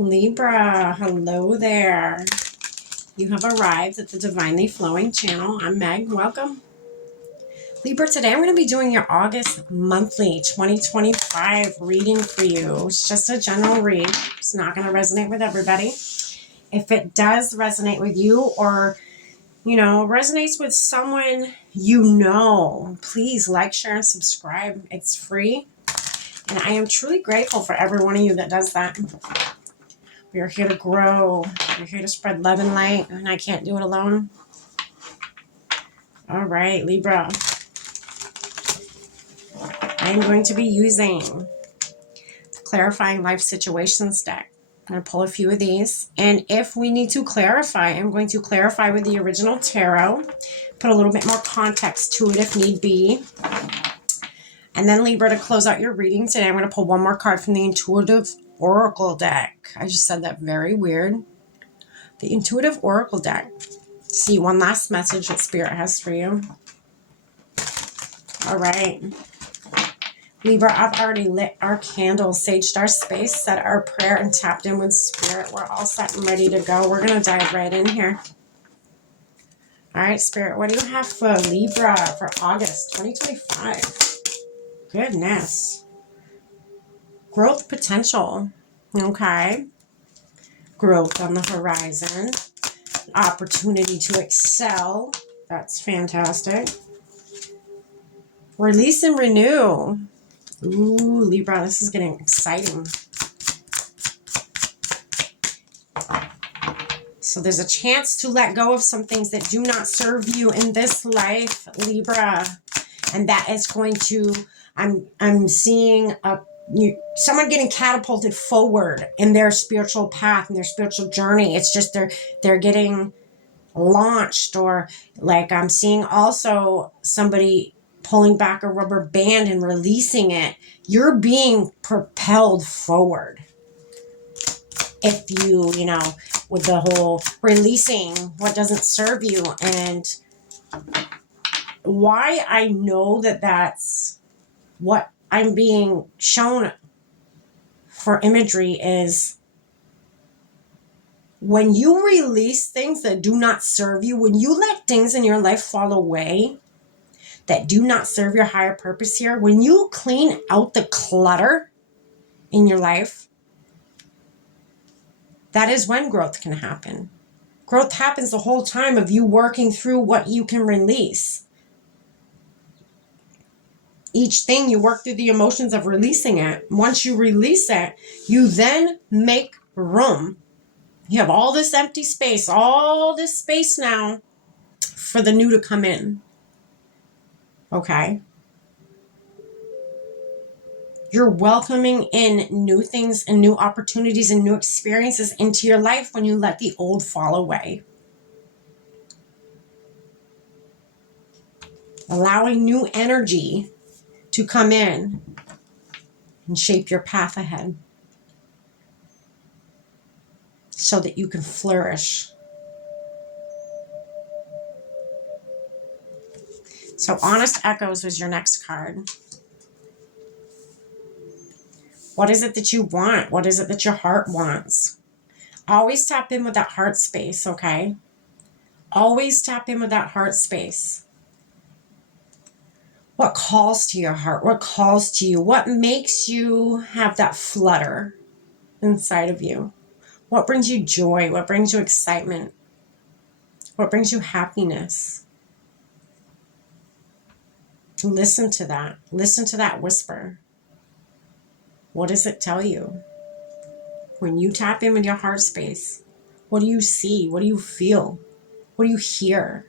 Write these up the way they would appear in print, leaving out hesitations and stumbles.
Libra, hello there. You have arrived at the Divinely Flowing channel. I'm Meg. Welcome. Libra, today I'm going to be doing your August monthly 2025 reading for you. It's just a general read. It's not going to resonate with everybody. If it does resonate with you or, resonates with someone please like, share, and subscribe. It's free. And I am truly grateful for every one of you that does that. We are here to grow. We're here to spread love and light, and I can't do it alone. All right, Libra. I am going to be using the Clarifying Life Situations deck. I'm going to pull a few of these, and if we need to clarify, I'm going to clarify with the original tarot, put a little bit more context to it if need be. And then, Libra, to close out your reading today, I'm going to pull one more card from the Intuitive Oracle deck. I just said that very weird. The Intuitive Oracle deck. See one last message that Spirit has for you. All right. Libra, I've already lit our candles, saged our space, said our prayer, and tapped in with Spirit. We're all set and ready to go. We're going to dive right in here. All right, Spirit, what do you have for Libra for August 2025? Goodness. Growth potential. Okay. Growth on the horizon. Opportunity to excel. That's fantastic. Release and renew. Ooh, Libra, this is getting exciting. So there's a chance to let go of some things that do not serve you in this life, Libra. And that is going to, I'm seeing someone getting catapulted forward in their spiritual path, in their spiritual journey. It's just they're getting launched, or like I'm seeing also somebody pulling back a rubber band and releasing it. You're being propelled forward. If you, with the whole releasing what doesn't serve you. And why I know that that's what I'm being shown for imagery is when you release things that do not serve you, when you let things in your life fall away that do not serve your higher purpose here, when you clean out the clutter in your life, that is when growth can happen. Growth happens the whole time of you working through what you can release. Each thing you work through the emotions of releasing it. Once you release it, you then make room. You have all this empty space, all this space now for the new to come in. Okay? You're welcoming in new things and new opportunities and new experiences into your life when you let the old fall away. Allowing new energy to come in and shape your path ahead so that you can flourish. So Honest Echoes was your next card. What is it that you want? What is it that your heart wants? Always tap in with that heart space, okay? Always tap in with that heart space. What calls to your heart? What calls to you? What makes you have that flutter inside of you? What brings you joy? What brings you excitement? What brings you happiness? Listen to that. Listen to that whisper. What does it tell you? When you tap in with your heart space, what do you see? What do you feel? What do you hear?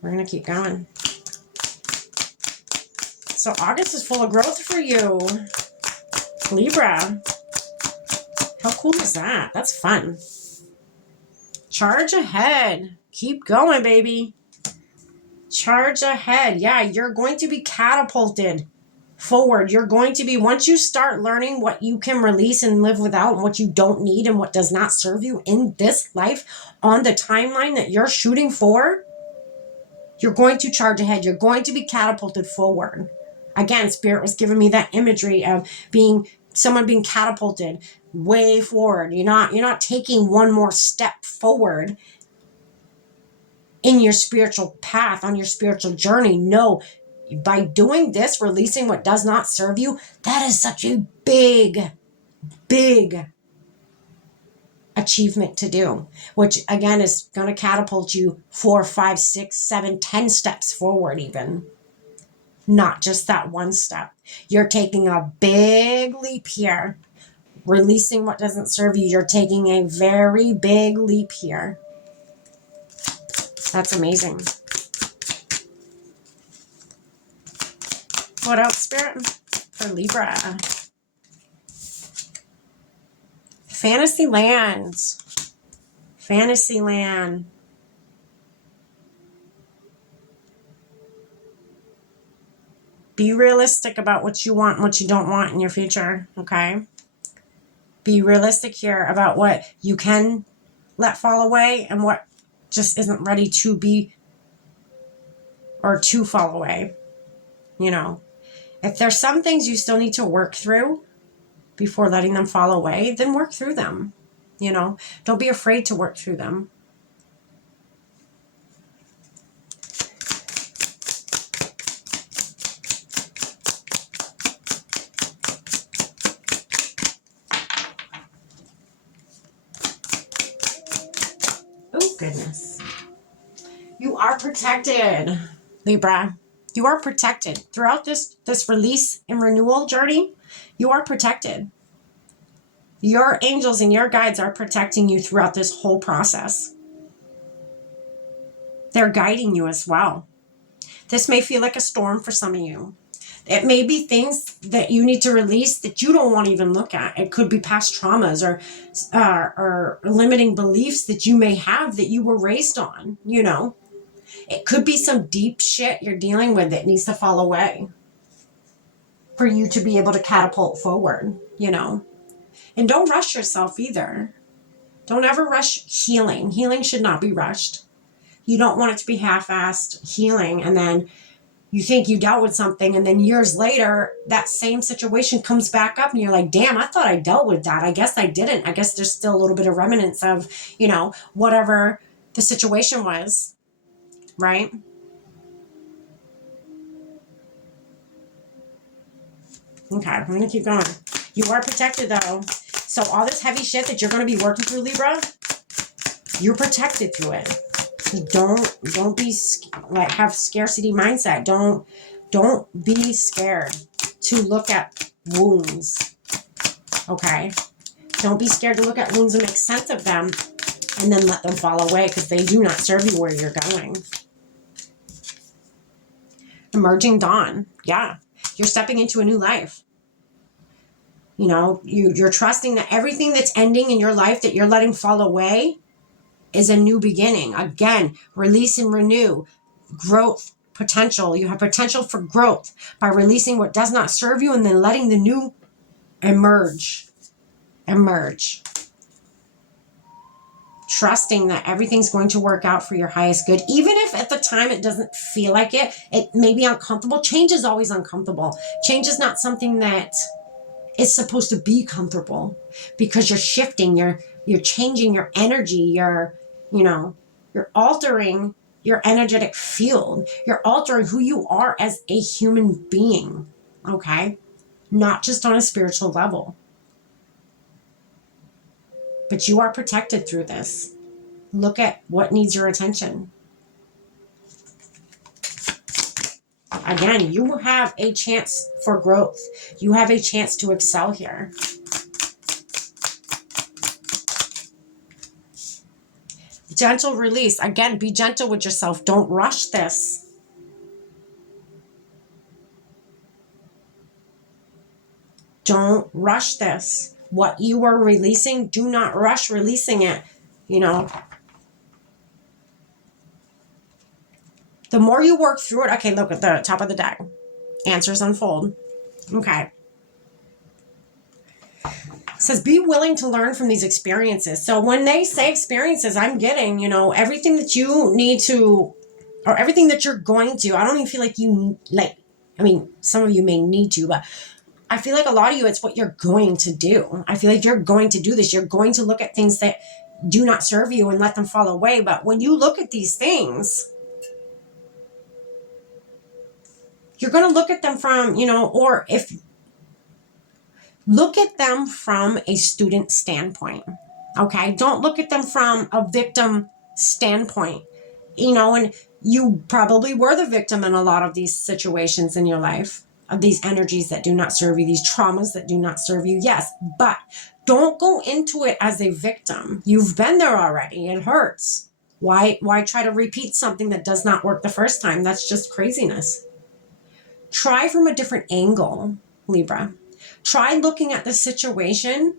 We're going to keep going. So August is full of growth for you, Libra. How cool is that? That's fun. Charge ahead. Keep going, baby. Charge ahead. Yeah, you're going to be catapulted forward. You're going to be, once you start learning what you can release and live without and what you don't need and what does not serve you in this life on the timeline that you're shooting for, you're going to charge ahead. You're going to be catapulted forward. Again, Spirit was giving me that imagery of someone being catapulted way forward. You're not taking one more step forward in your spiritual path, on your spiritual journey. No, by doing this, releasing what does not serve you, that is such a big achievement to do, which again is going to catapult you 4, 5, 6, 7, 10 steps forward, even not just that one step. You're taking a big leap here, releasing what doesn't serve you. You're taking a very big leap here. That's amazing. What else, Spirit, for Libra? Fantasyland. Fantasyland. Be realistic about what you want and what you don't want in your future, okay? Be realistic here about what you can let fall away and what just isn't ready to be or to fall away. You know, if there's some things you still need to work through before letting them fall away, then work through them. You know, don't be afraid to work through them. Oh, goodness. You are protected, Libra. You are protected. Throughout this release and renewal journey, you are protected. Your angels and your guides are protecting you throughout this whole process. They're guiding you as well. This may feel like a storm for some of you. It may be things that you need to release that you don't want to even look at. It could be past traumas or limiting beliefs that you may have that you were raised on, you know. It could be some deep shit you're dealing with that needs to fall away for you to be able to catapult forward, you know. And don't rush yourself either. Don't ever rush healing. Healing should not be rushed. You don't want it to be half-assed healing and then you think you dealt with something and then years later that same situation comes back up and you're like, damn, I thought I dealt with that. I guess I didn't. I guess there's still a little bit of remnants of, you know, whatever the situation was, right? Okay, I'm going to keep going. You are protected though. So all this heavy shit that you're going to be working through, Libra, you're protected through it. Don't be like have scarcity mindset. Don't be scared to look at wounds. Okay? Don't be scared to look at wounds and make sense of them and then let them fall away because they do not serve you where you're going. Emerging dawn. Yeah. You're stepping into a new life. You know, you're trusting that everything that's ending in your life that you're letting fall away is a new beginning. Again, release and renew. Growth potential. You have potential for growth by releasing what does not serve you and then letting the new emerge. Trusting that everything's going to work out for your highest good. Even if at the time it doesn't feel like it, it may be uncomfortable. Change is always uncomfortable. Change is not something that is supposed to be comfortable because you're shifting, you're changing your energy, you're altering your energetic field. You're altering who you are as a human being, okay? Not just on a spiritual level. But you are protected through this. Look at what needs your attention. Again, you have a chance for growth. You have a chance to excel here. Gentle release. Again, be gentle with yourself. Don't rush this. Don't rush this. What you are releasing, do not rush releasing it. You know, the more you work through it. Okay, look at the top of the deck. Answers unfold. Okay. It says, be willing to learn from these experiences. So when they say experiences, I'm getting, you know, everything that you need to, or everything that you're going to, I don't even feel like I mean, some of you may need to, but I feel like a lot of you, it's what you're going to do. I feel like you're going to do this. You're going to look at things that do not serve you and let them fall away. But when you look at these things, you're going to look at them from, or if look at them from a student standpoint. Okay. Don't look at them from a victim standpoint, and you probably were the victim in a lot of these situations in your life, of these energies that do not serve you, these traumas that do not serve you. Yes, but don't go into it as a victim. You've been there already. It hurts. Why try to repeat something that does not work the first time? That's just craziness. Try from a different angle, Libra. Try looking at the situation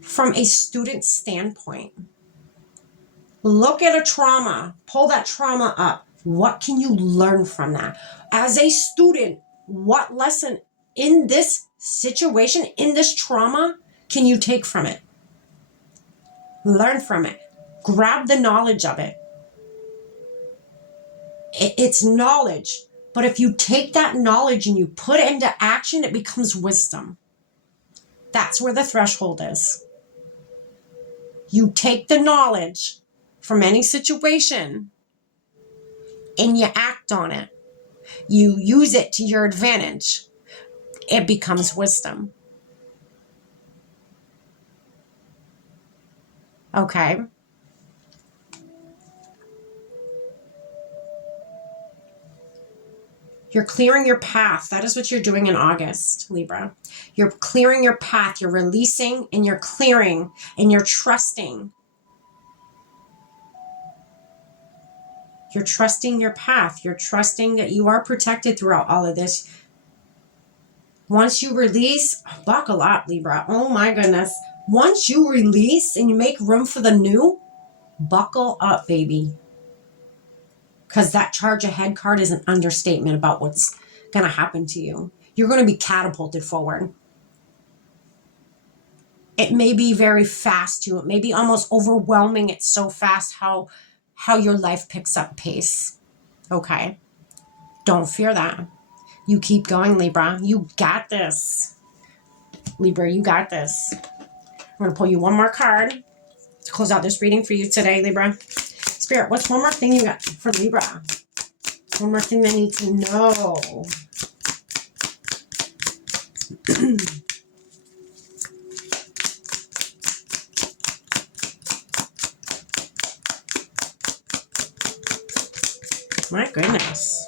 from a student standpoint. Look at a trauma. Pull that trauma up. What can you learn from that? As a student, what lesson in this situation, in this trauma, can you take from it? Learn from it. Grab the knowledge of it. It's knowledge. But if you take that knowledge and you put it into action, it becomes wisdom. That's where the threshold is. You take the knowledge from any situation and you act on it. You use it to your advantage. It becomes wisdom. Okay. You're clearing your path. That is what you're doing in August, Libra. You're clearing your path. You're releasing and you're clearing and you're trusting. You're trusting your path. You're trusting that you are protected throughout all of this. Once you release, buckle up, Libra. Oh my goodness. Once you release and you make room for the new, buckle up, baby. Because that charge ahead card is an understatement about what's going to happen to you. You're going to be catapulted forward. It may be very fast too. It may be almost overwhelming. It's so fast how your life picks up pace. Okay. Don't fear that. You keep going, Libra. You got this. Libra, you got this. I'm going to pull you one more card to close out this reading for you today, Libra. Spirit, what's one more thing you got for Libra? One more thing they need to know. My goodness.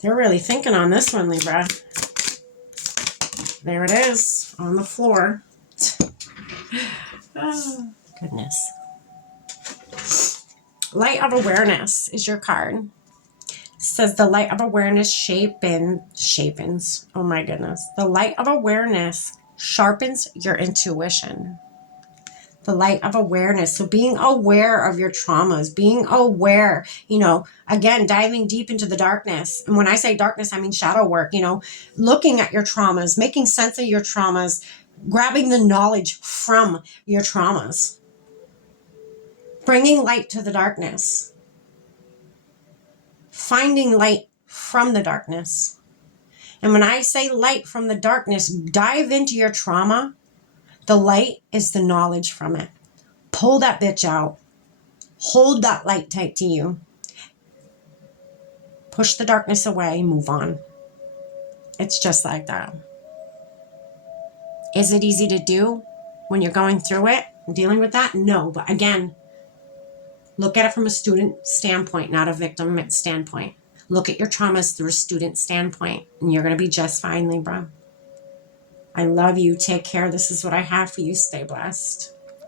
They're really thinking on this one, Libra. There it is on the floor. Oh, goodness. Light of Awareness is your card. It says the light of awareness shapens. Oh my goodness. The light of awareness sharpens your intuition. The light of awareness. So being aware of your traumas, being aware, again, diving deep into the darkness. And when I say darkness, I mean shadow work, looking at your traumas, making sense of your traumas, grabbing the knowledge from your traumas, bringing light to the darkness, finding light from the darkness. And when I say light from the darkness, dive into your trauma. The light is the knowledge from it. Pull that bitch out. Hold that light tight to you. Push the darkness away. Move on. It's just like that. Is it easy to do when you're going through it, dealing with that? No. But again, look at it from a student standpoint, not a victim standpoint. Look at your traumas through a student standpoint, and you're going to be just fine, Libra. I love you. Take care. This is what I have for you. Stay blessed.